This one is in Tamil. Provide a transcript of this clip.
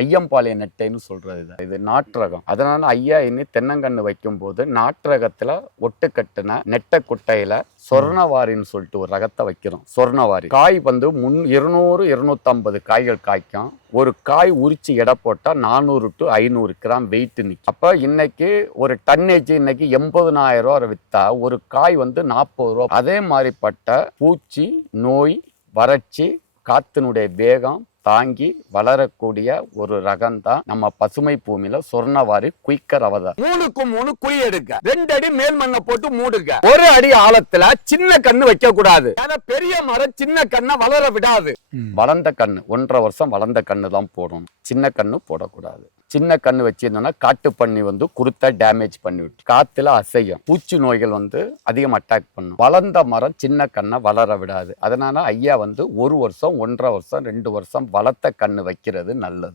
ஐயம்பாளைய நெட்டைன்னு சொல்றது இது. இது நாட்டு அதனால ஐயா இனி தென்னங்கன்று வைக்கும் போது நாட்டு ஒட்டு கட்டுன நெட்டை குட்டையில சொர்ணவாரின்னு சொல்லிட்டு ஒரு ரகத்தை வைக்கிறோம். சொர்ணவாரி. காய் வந்து முன் இருநூறு இருநூத்தம்பது காய்கள் காய்க்கும். ஒரு காய் உரிச்சு எடை போட்டால் நானூறு டு ஐநூறு கிராம் வெயிட் நிற்கும் அப்போ இன்னைக்கு ஒரு டன்னேஜ் இன்னைக்கு எண்பதுனாயிரம் ரூபா வித்தா ஒரு காய் வந்து நாற்பது ரூபா அதே மாதிரிப்பட்ட பூச்சி நோய் வறட்சி காத்தினுடைய வேகம் தாங்கி வளரக்கூடிய ஒரு ரகம் தான் நம்ம பசுமை பூமியில சொர்ணவாரி குயிக்கர் அவதார் மூணுக்கு மூணு குழி எடுக்க ரெண்டு அடி மேல் மண்ணை போட்டு மூடுங்க. ஒரு அடி ஆழத்துல சின்ன கண்ணு வைக்க கூடாது. பெரிய மரம் சின்ன கண்ணை வளர விடாது. வளர்ந்த கண்ணு ஒன்றரை வருஷம் வளர்ந்த கண்ணு தான் போடணும். சின்ன கண்ணு போடக்கூடாது. சின்ன கண்ணு வச்சுருந்தோன்னா காட்டு பண்ணி வந்து குருத்தா டேமேஜ் பண்ணி விட்டு அசையும். பூச்சி நோய்கள் வந்து அதிகம் அட்டாக் பண்ணும். வளர்ந்த மரம் சின்ன கண்ணை வளர விடாது. அதனால ஐயா வந்து ஒரு வருஷம் ஒன்றரை வருஷம் ரெண்டு வருஷம் வளர்த்த கண்ணு வைக்கிறது நல்லது.